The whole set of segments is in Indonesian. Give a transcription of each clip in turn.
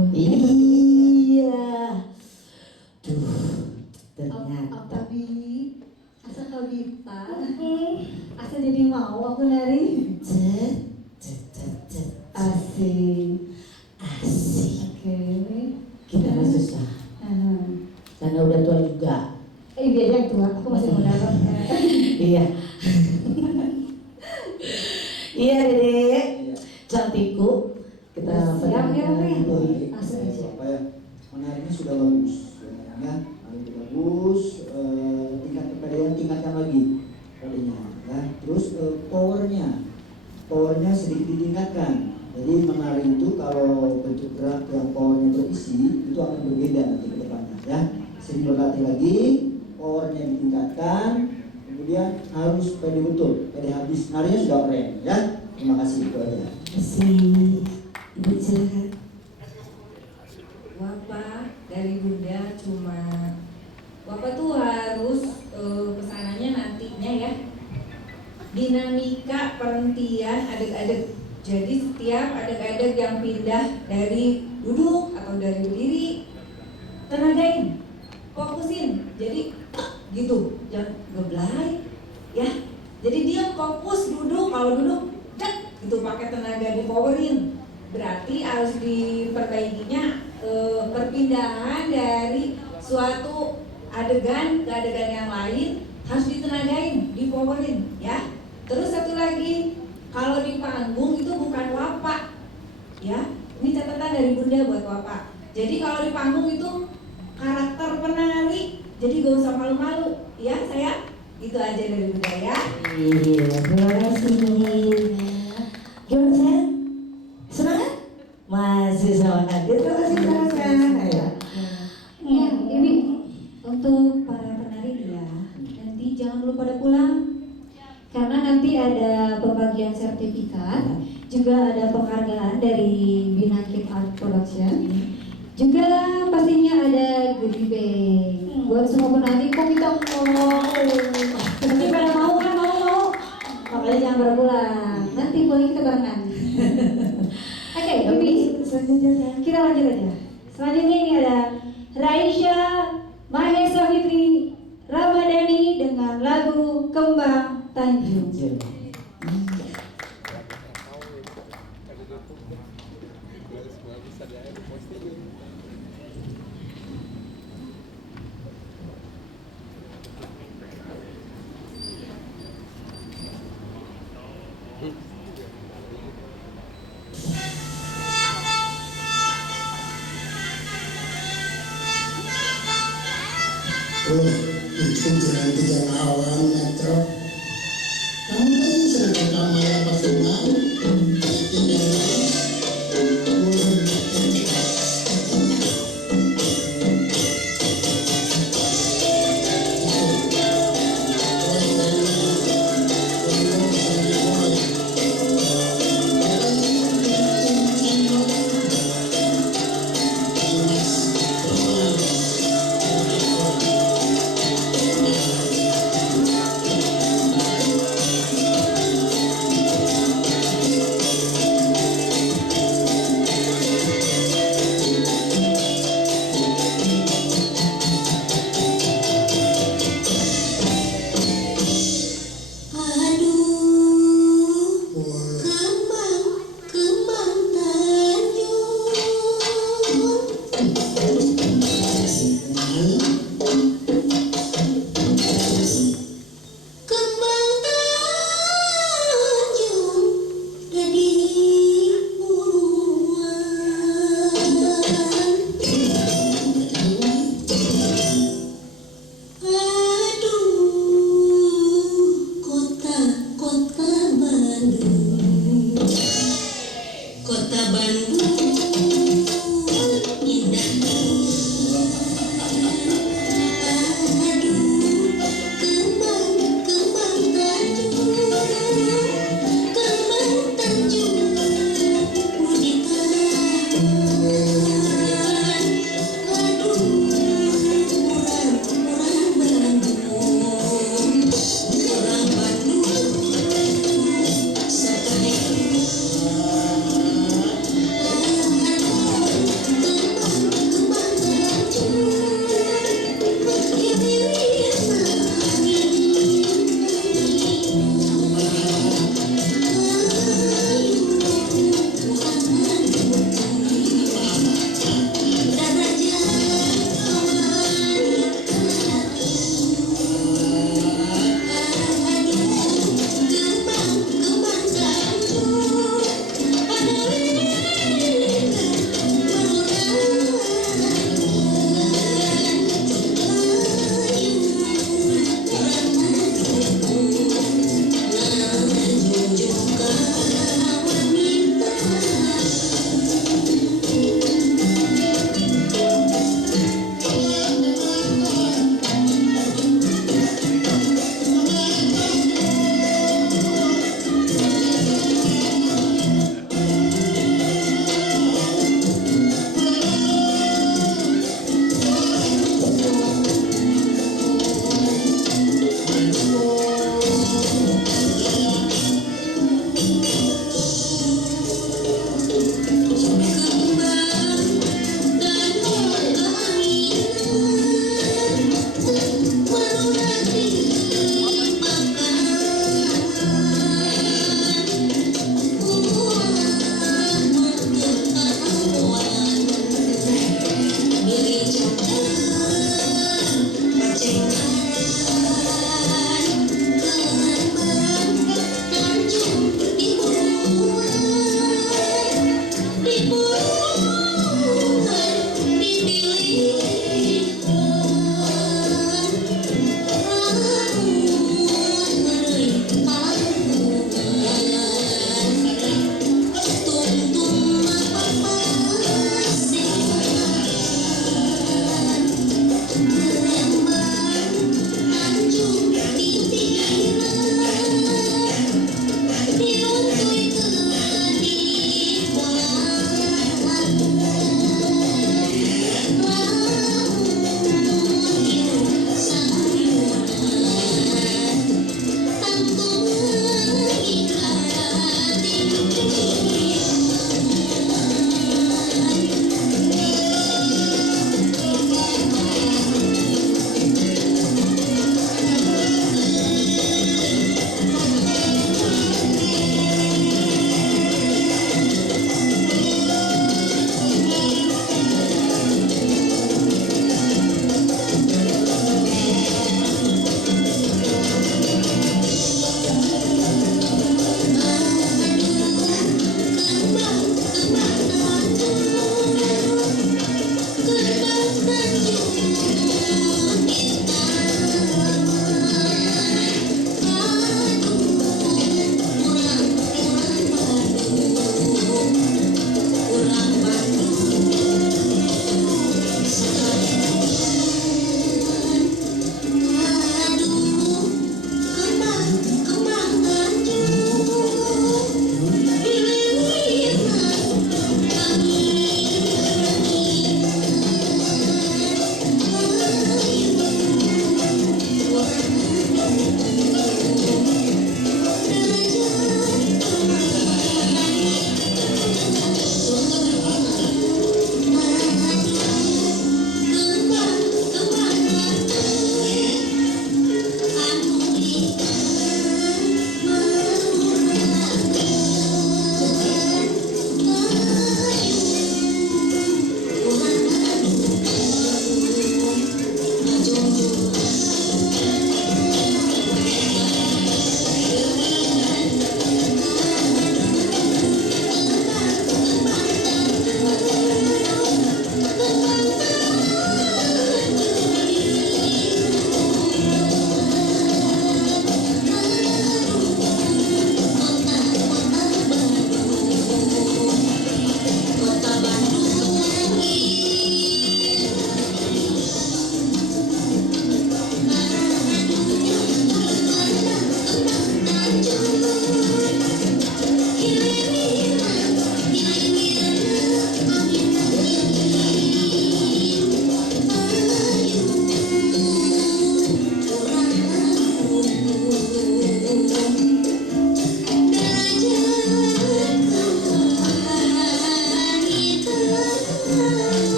tahun. Iya. Duh, ternyata. Apa Bi? Asa kabita. Asa jadi mau aku nari. Cet. Asik. Oke. Kita mah susah. Karena udah tua juga. Dia yang tua, aku masih muda. Iya. Iya Dede, cantikku. Kita Siap ya, Ren. Asik aja. Apa ya? Menariknya sudah bagus, ya. Menariknya bagus. Tingkat kepedean tingkatkan lagi, tadinya, ya. Terus powernya sedikit ditingkatkan. Jadi menari itu kalau bentuk gerak yang powernya berisi itu akan berbeda nanti ke depannya, ya. Sering berlatih lagi, powernya ditingkatkan. Kemudian harus pede betul, pede habis. Narinya sudah keren, ya. Terima kasih, itu aja. Kasih. Ibu silakan. Wapa dari Bunda cuma Wapa tuh harus kesananya nantinya ya dinamika perhentian adeg-adeg. Jadi setiap adeg-adeg yang pindah dari duduk atau dari berdiri tenagain, fokusin. Jadi gitu, jangan ngeblay ya. Jadi dia fokus duduk, kalau duduk gitu pakai tenaga di powerin. Berarti harus diperbaikinya perpindahan dari suatu adegan ke adegan yang lain harus ditenagain, dipowerin ya. Terus satu lagi, kalau di panggung itu bukan wapa ya. Ini catatan dari Bunda buat wapa. Jadi kalau di panggung itu karakter penari, jadi gak usah malu-malu ya saya. Itu aja dari Bunda ya. Iya, terima kasih. Gimana saya? Senang kan? Masih semangat. Terima kasih sama-sama. Ya. Iya, ini untuk para penari ya. Nanti jangan lupa pada pulang. Karena nanti ada pembagian sertifikat, juga ada penghargaan dari Binakit Art Production. Juga pastinya ada goodie bag buat semua penari. Kok kita pada mau kan mau. Makanya jangan berpulang. Nanti boleh kita barengan. Oke, ini selanjutnya kita lanjut aja. Selanjutnya ini ada Raisya Mahesa Fitri Ramadhani dengan lagu Kembang Tanjung. Itu dengan awan metro. Kamu kan sedang kamar apa semua?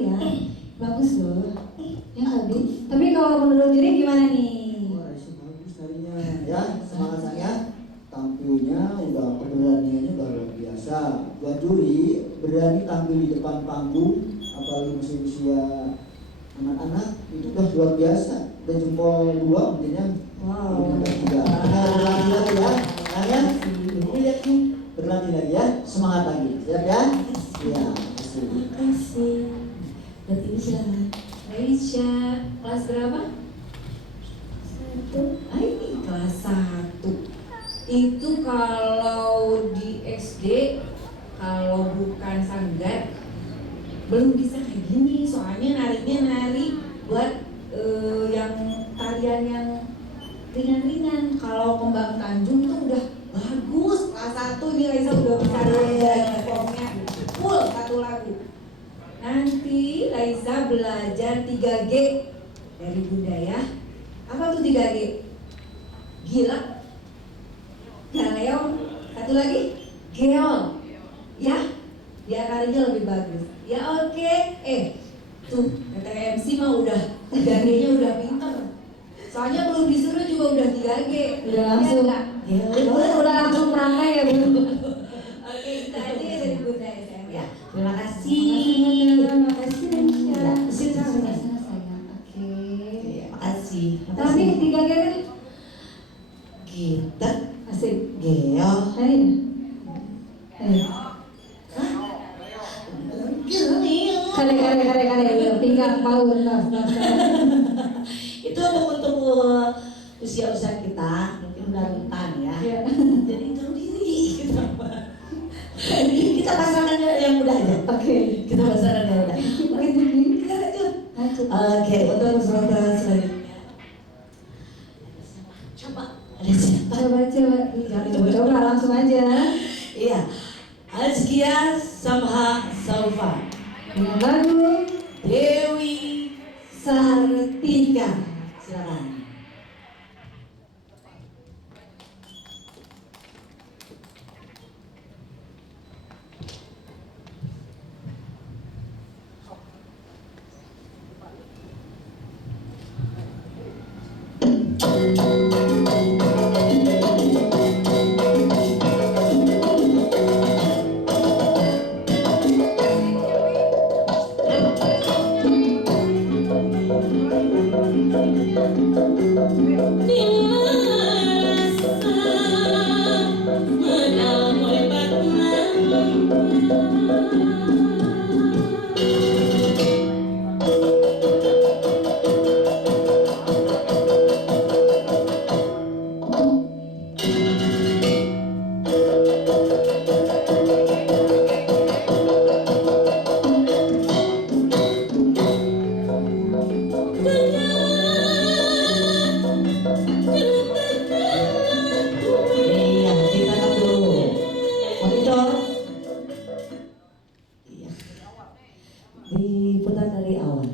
ya. Bagus loh. Ya Abi. Tapi kalau menurut juri gimana nih? Wah, bagus tarinya. Ya, semangat saya. Tampilnya udah keberaniannya udah luar biasa. Buat juri berani tampil di depan panggung, apalagi masih usia anak-anak itu udah luar biasa. Udah jempol 2 mungkinnya. Wow. Berlatih lagi ya. Kalian ini lihat nih, berlatih lagi ya. Semangat lagi. Siap ya? Iya. Terima kasih. Berarti bisa. Aisyah, kelas berapa? 1. Ini kelas 1. Itu kalau di SD, kalau bukan sanggar belum bisa kayak gini. Soalnya nariknya nari buat yang tarian yang ringan-ringan. Kalau Kembang Tanjung itu udah bagus. Kelas 1 ini Reza udah bisa nari formnya full 1 lagu. Nanti Reza belajar 3G dari Bunda ya. Apa tuh 3G? Gila, Galeo, satu lagi Geol, ya, biar narinya lebih bagus. Ya oke, tuh kata MC mah udah 3G-nya udah pinter. Soalnya belum disuruh juga udah 3G. Udah langsung. Ya, Udah langsung praktek ya Bu. Oke, kita aja ya dari Bunda SM ya. Terima kasih. Terima kasih Aisyah. Ya, sini, sini. Sana sayang. Oke. Terima kasih. Tapi 3G kan Kita asik. Geo. Ayo. Ayo. Kare, pinggang, paut, Itu untuk usia-usia kita mungkin udah rentan ya. Iya. Jadi tahu diri gitu. Kita pasangan yang muda aja. Oke. Kita pasangan yang muda. Oke, kita lanjut. Lanjut. Oke, untuk peserta selanjutnya. Coba ada siapa? Coba. Jangan coba langsung aja. Iya. Azkia Samha Saufa. Dengan lagu Dewi Sartika. silakan. Iya, kita dulu. Monitor. Iya. Diputar dari awal.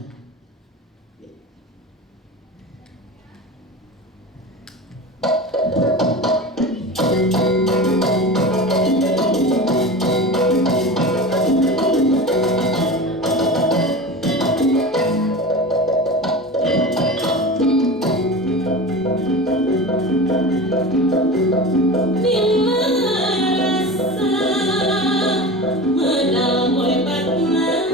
Menang oleh Batman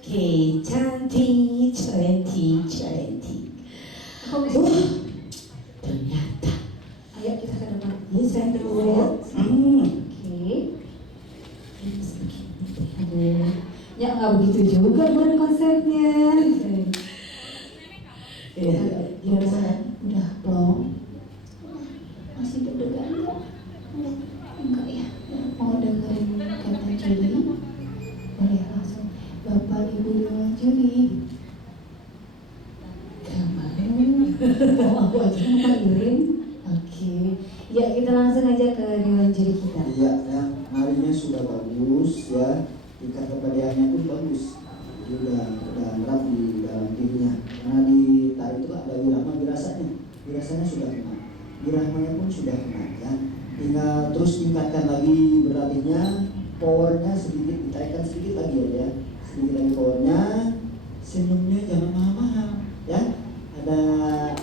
Oke, cantik, cantik. Ternyata. Ayo kita ke depan. Ini saya dulu. Oke. Aduh, ya nggak begitu juga buat konsepnya. Gimana sana? Udah plong? Masih deg-degan nggak? Enggak ya? Mau dengerin kata Juli? Boleh langsung. Bapak Ibu Dewan Juli. Gak mau aku aja ngapain? Oke. Ya kita langsung aja ke Dewan Juri kita. Iya, ya, narinya sudah bagus ya, tingkat kepedeannya pun bagus. Jadi udah nerap di dalam dirinya. Karena di tari itu ada wirama wirasanya sudah kena, wiramanya pun sudah kena ya. Tinggal terus tingkatkan lagi berlatihnya, powernya sedikit ditaikkan sedikit lagi ya, sedikit lagi powernya. Senyumnya jangan mahal-mahal ya. Ada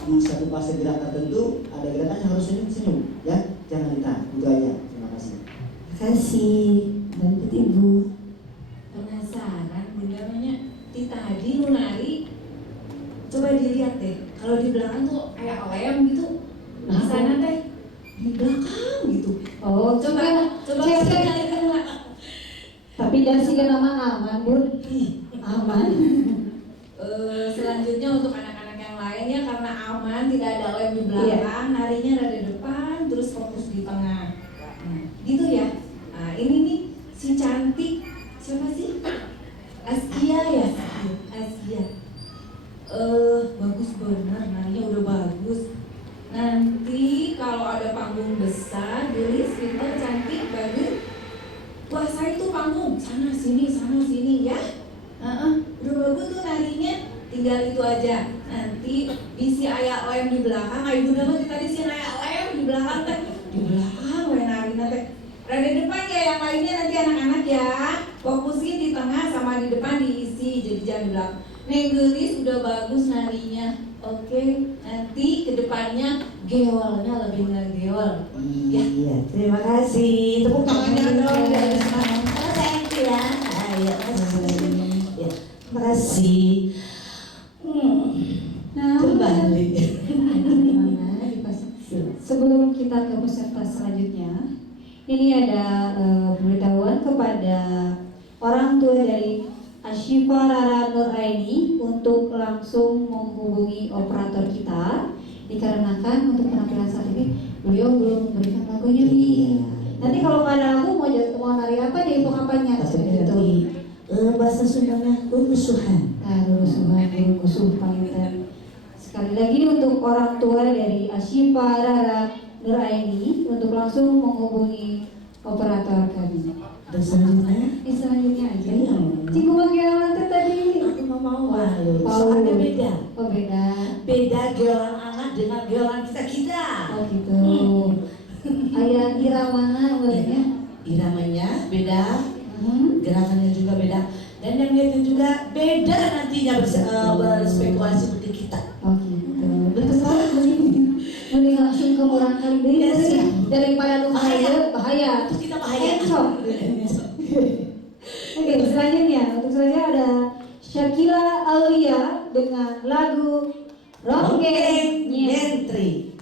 di satu fase gerak tertentu, ada gerakan yang harus senyum ya, jangan ditahan. Itu aja. Terima kasih. Kasih bantu Ibu. Penasaran bunda namanya tadi lu nari, coba dilihat deh kalau di belakang tuh kayak lem gitu Di sana teh di belakang gitu. Oh, Coba cek. sekali kena. Tapi dan sih nama aman, Bun. Aman. Selanjutnya untuk anak-anak yang lainnya karena aman tidak ada lem di belakang, harinya ada depan, terus fokus di tengah. Nah, gitu ya. Nah, ini nih si cantik siapa sih? Askia ya, Askia. Bagus benar, narinya udah bagus. Nanti kalau ada panggung besar, gelis, pintar, cantik, bagus. Wah, saya tuh panggung sana sini ya. Udah bagus tuh narinya, tinggal itu aja. Nanti bisi aya lem di belakang, ayo bunda mah tadi sih aya lem di belakang teh. Di belakang we narina teh. Rada depan ya yang lainnya nanti anak-anak ya. Fokusin di tengah sama di depan diisi, jadi jangan di belakang. Neng gelis udah bagus narinya. Oke, nanti kedepannya geolnya lebih nggak geol. Ya. Iya, terima kasih. Tepuk tangannya dong dari semangat. Thank you ya. Ayo, ya, terima kasih. Nah, Kembali. sebelum kita ke peserta selanjutnya, ini ada pemberitahuan kepada orang tua dari Asyifa Rara Nuraini untuk langsung menghubungi operator kita, dikarenakan untuk penampilan saat ini beliau belum memberikan lagunya nih. Nanti kalau nggak ada lagu mau nari apa di kampanye gitu. Bahasa Sundanya lulusuhan. Musuh pangitan. Sekali lagi untuk orang tua dari Asyifa Rara Nuraini untuk langsung menghubungi operator kami. Dan selanjutnya, Selanjutnya aja. Iya. Cikgu bagaimana tuh tadi? aku mau malu. Soalnya beda. Oh beda. Beda geolan anak dengan geolan kita. Oh gitu. Ayah iramana bolehnya? Iramanya beda, Hmm. gerakannya juga beda, dan yang lihatnya juga beda nantinya berspekulasi seperti kita. Oh gitu. Betul mending langsung ke murang kali deh Yes. daripada lu bahaya. Terus kita bahaya. Encok. Oke, selanjutnya untuk selanjutnya ada Syakila Aulia dengan lagu Ronggeng Nyet. Nyentri.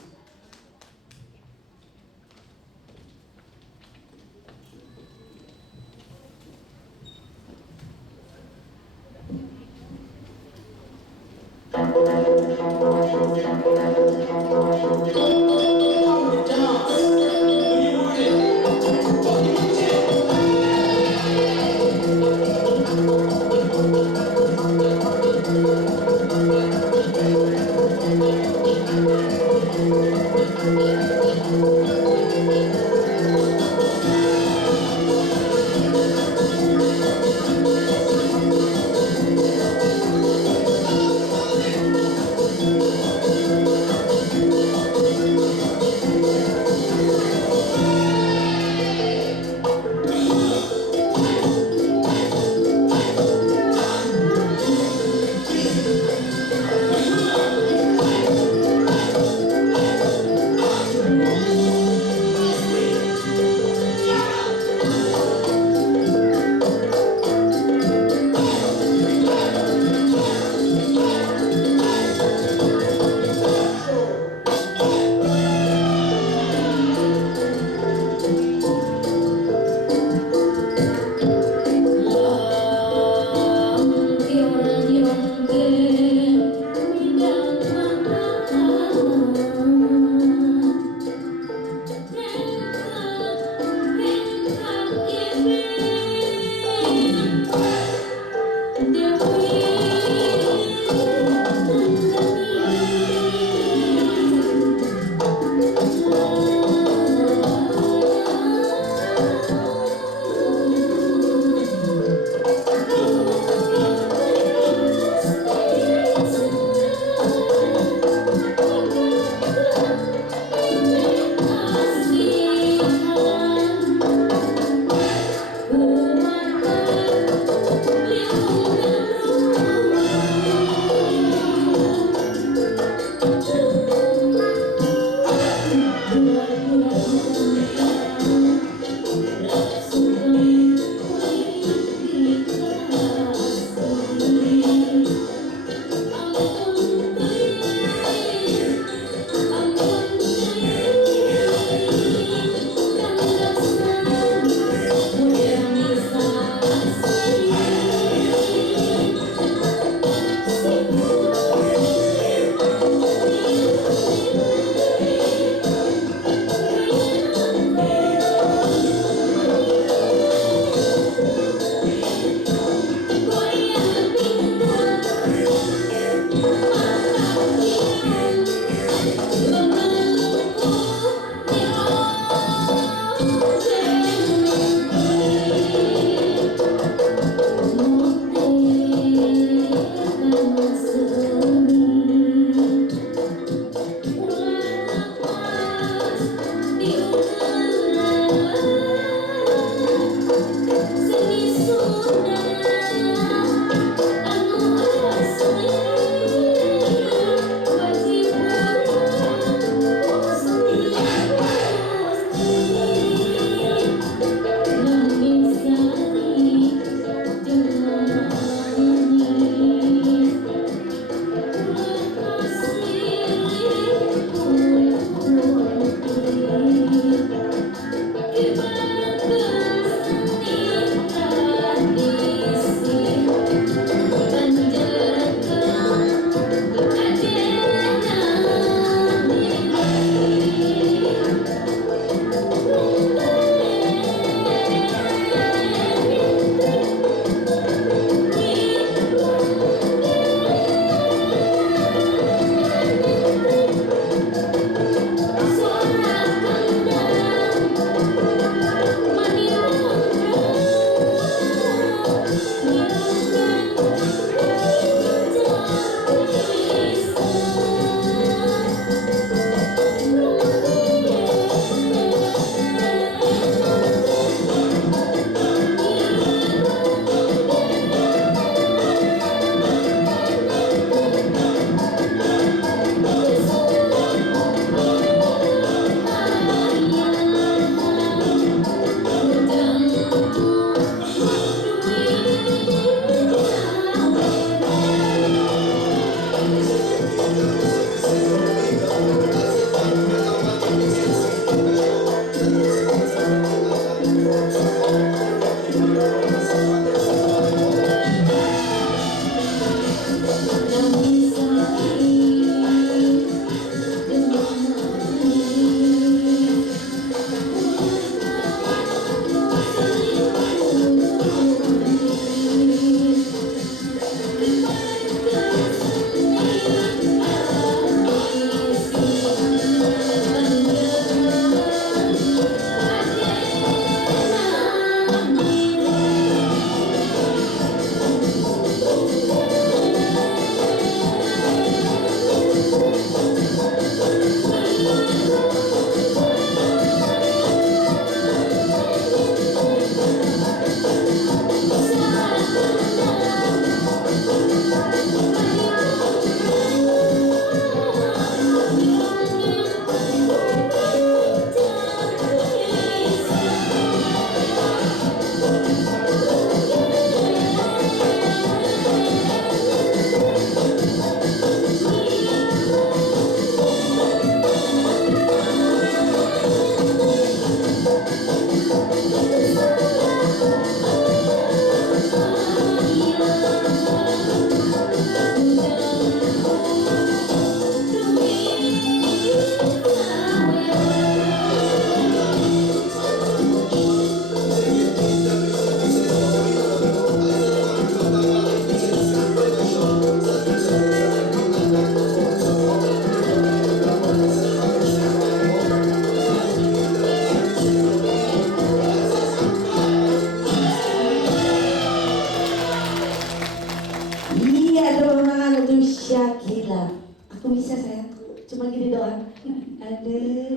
Ada,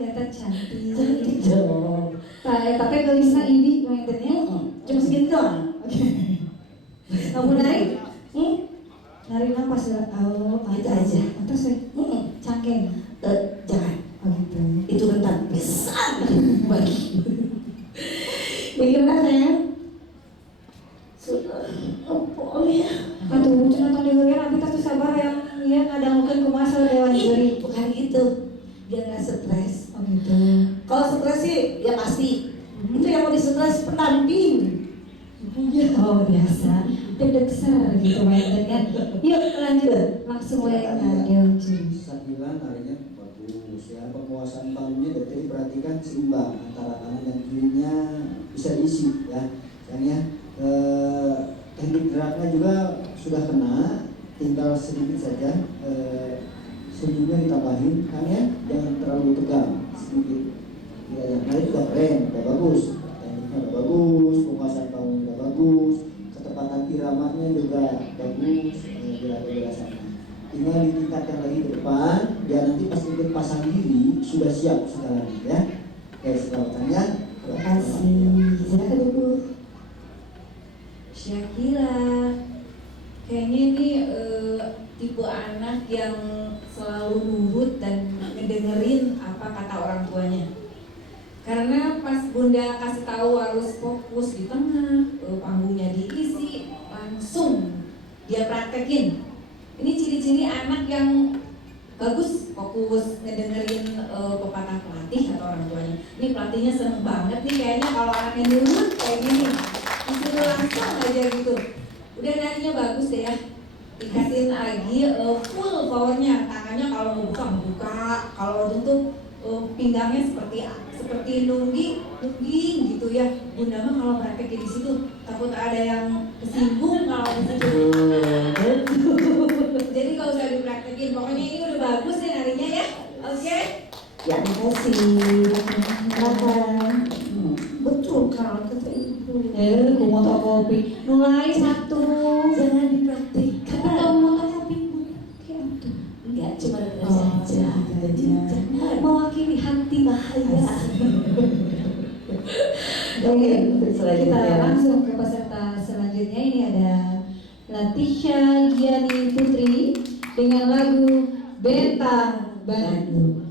Eta cantik. Cantik dong. Tapi gelisah ini mainnya Cuma segini doang. kamu narik? Narik napas ya? Oh, Gitu aja. Atas ya? Cangkeng. Jangan. Oh gitu. Itu rentan pisan bagi. Bagaimana sayang? Sudah. Oh ya. Aduh, cuma nonton di luar, tapi tuh sabar yang ada mungkin kumasal dewan juri. Bukan gitu. Biar nggak stres. Oh gitu. Kalau stres sih ya pasti. Itu yang mau distres pendamping. Oh biasa. Deg-deg besar gitu mainnya. Yuk lanjut. Langsung mulai ngadil juri. Sambilan harinya bagus ya, penguasaan tangannya dari tadi perhatikan seimbang antara kanan dan kirinya bisa diisi ya. Sayangnya teknik geraknya juga sudah kena, tinggal sedikit saja senyumnya ditambahin kan ya, jangan terlalu tegang, sedikit ya, nah itu udah keren, udah bagus, tekniknya udah bagus, penguasaan tangannya udah bagus, ketepatan iramanya juga bagus, gerakan-gerakannya tinggal ditingkatkan lagi ke depan biar nanti pas ikut pasang diri sudah siap segalanya ya. Oke, selamatnya. Terima kasih. Silakan Ibu. Syakira, kayaknya ini tipe anak yang selalu nurut dan ngedengerin apa kata orang tuanya. Karena pas Bunda kasih tahu harus fokus di tengah, panggungnya diisi, langsung dia praktekin. Ini ciri-ciri anak yang bagus, fokus ngedengerin pepatah pelatih atau orang tuanya. Ini pelatihnya seneng banget nih kayaknya kalau anaknya nurut kayak gini. Disuruh langsung aja gitu. Udah narinya bagus deh ya. Dikasihin lagi full powernya, tangannya kalau mau buka, kalau tutup pinggangnya seperti nungging gitu ya. Bunda mah kalau praktek di situ takut ada yang kesinggung kalau di situ. Jadi kalau usah dipraktekin, pokoknya ini udah bagus nih narinya ya. Oke? Ya, terima kasih. Silakan. Betul kalau kata Ibu. Kumoto kopi. Mulai satu. Jangan dipraktikkan. Atau kumoto kopi itu. Enggak, cuma dengar saja. Jadi jangan Mewakili hati bahaya. Oke, selanjutnya. kita langsung ke peserta selanjutnya. Ini ada Latisha Giani Putri dengan lagu Bentang Bandung.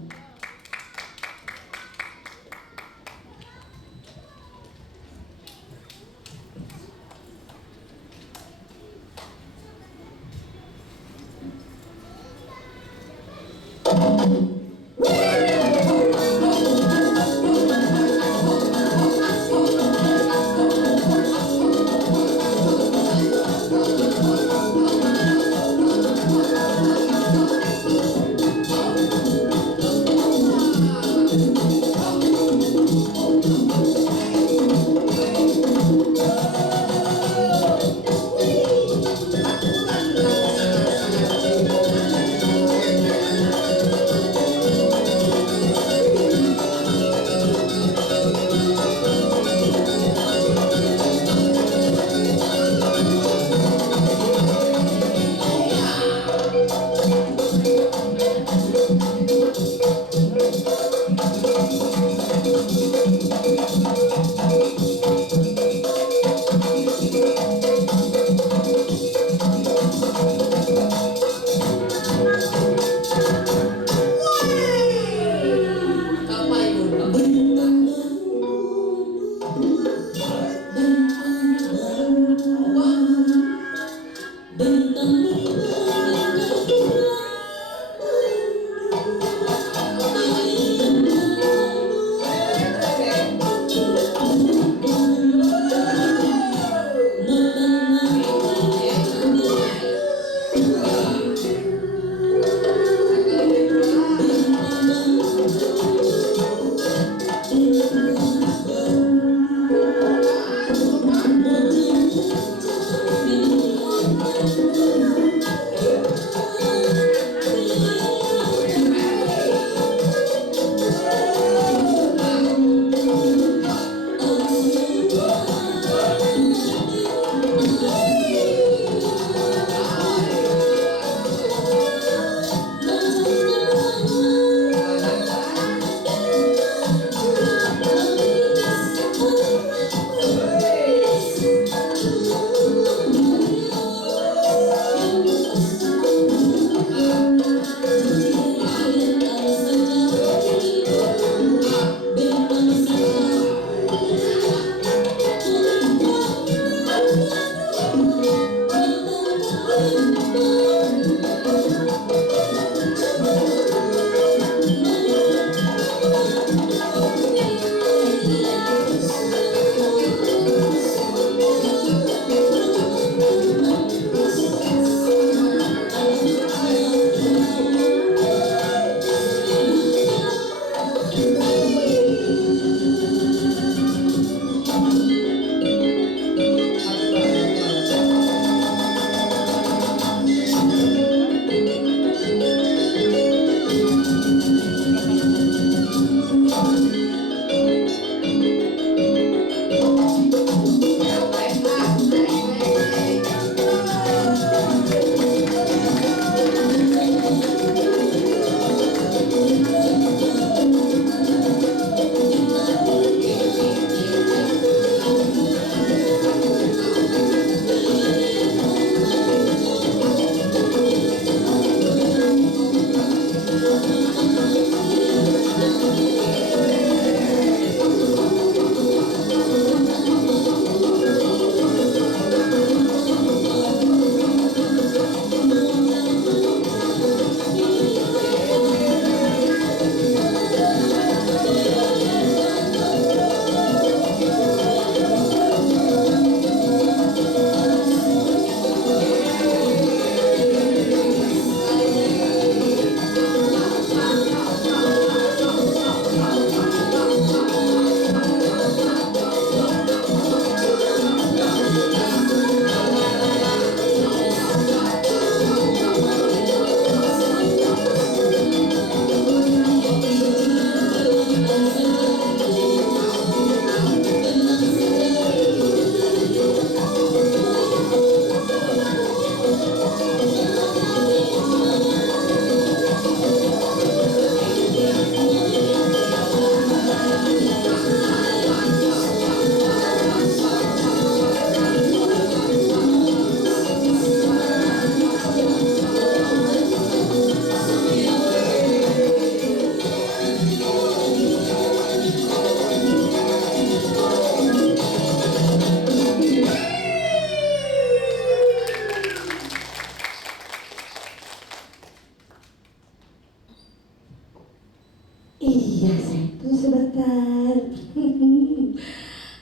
Iya saya tuh sebentar.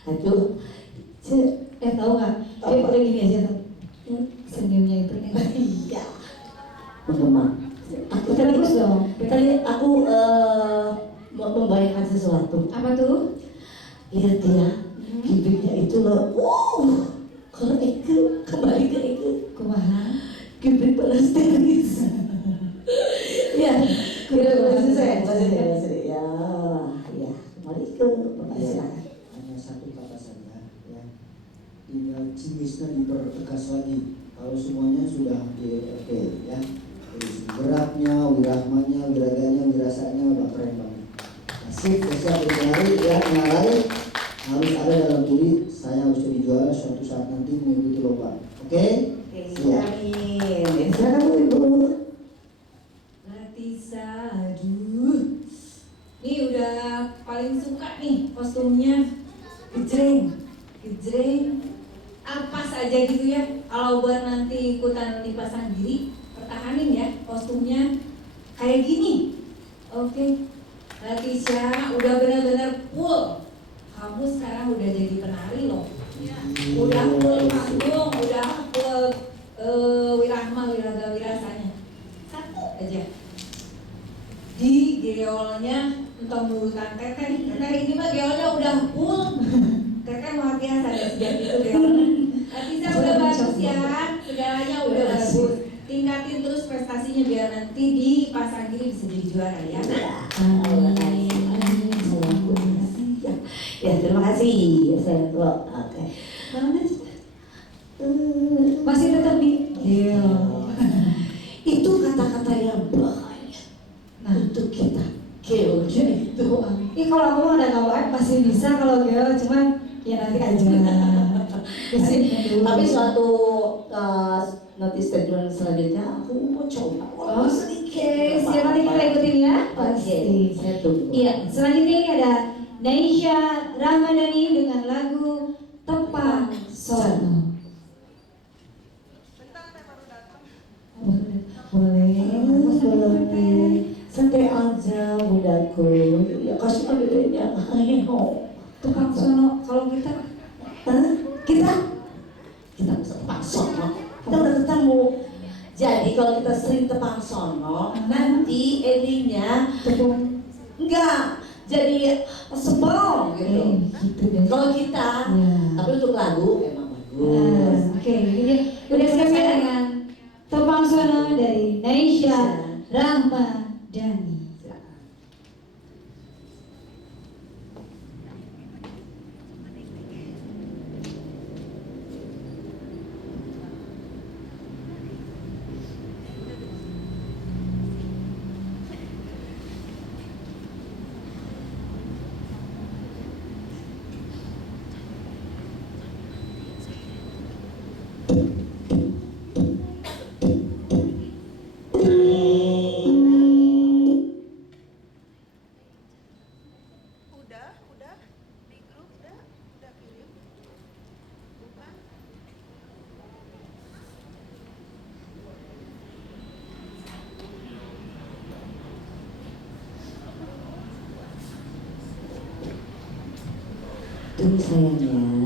Aduh, Tahu nggak? Dia udah gini aja tuh. Senyumnya itu nih. iya. Mama, aku Terus dong. tadi aku mau membayangkan sesuatu. Apa tuh? Lihat ya, bibirnya itu loh. Kalau itu kembali ke itu, Kumaha? bibir balas tenis. Ya, bibir balas saya. Ya, ya. Kembali ke Bapak Ya, silakan. hanya satu kata saja ya. Tinggal cimisnya dipertegas lagi. Kalau semuanya sudah oke ya. Dari geraknya, wirahmanya, wiraganya, wirasanya udah keren banget. Asik, siap berlari ya, mengalari harus ada dalam diri. Saya harus jadi juara suatu saat nanti mengikuti lomba. Oke? Siap. Amin. Silakan Bu Ibu. Latisa, aduh. Nih udah paling suka nih kostumnya. Gejreng. Apa saja gitu ya. Kalau buat nanti ikutan dipasang diri, pertahanin ya kostumnya kayak gini. Oke. Latisa udah benar-benar full. Kamu sekarang udah jadi penari loh. Udah full panggung, udah full wirahma, wiraga, wirasanya. Satu aja. Di geolnya entah mulutan teteh ini mah geolnya udah full. Teteh luar biasa ya sejak itu geolnya. Latisa udah bagus ya, segalanya udah bagus. Tingkatin terus prestasinya biar nanti di pasang diri bisa jadi juara ya. Ya, terima kasih. Saya oke. Masih tetap di. Iya. Itu kata-kata yang bahaya untuk kita. Geonya itu. Ih kalau aku mah ada kawan masih bisa kalau geo cuman ya nanti aja. Tapi suatu notice statement selanjutnya aku mau coba. Oh, Oke, siapa nanti kita ikutin ya? Oke, saya tunggu. Iya, selanjutnya ini ada Naisha Ramadhani dengan lagu Tepak Sono. Boleh. Santai aja budaku. Ya kasih bedanya. Ayo. Tepak Sono, kalau kita Kita bisa tepang sono. Kita udah ketemu. Jadi kalau kita sering tepang sono, nanti endingnya tepung enggak jadi sebel gitu. gitu deh. Kalau kita, Ya. tapi untuk lagu emang bagus. Oke, ini udah selesai dengan Tepang Sono dari Naisha Ramadhani. Udah di grup udah kirim. Bukan. Tuh sayangnya,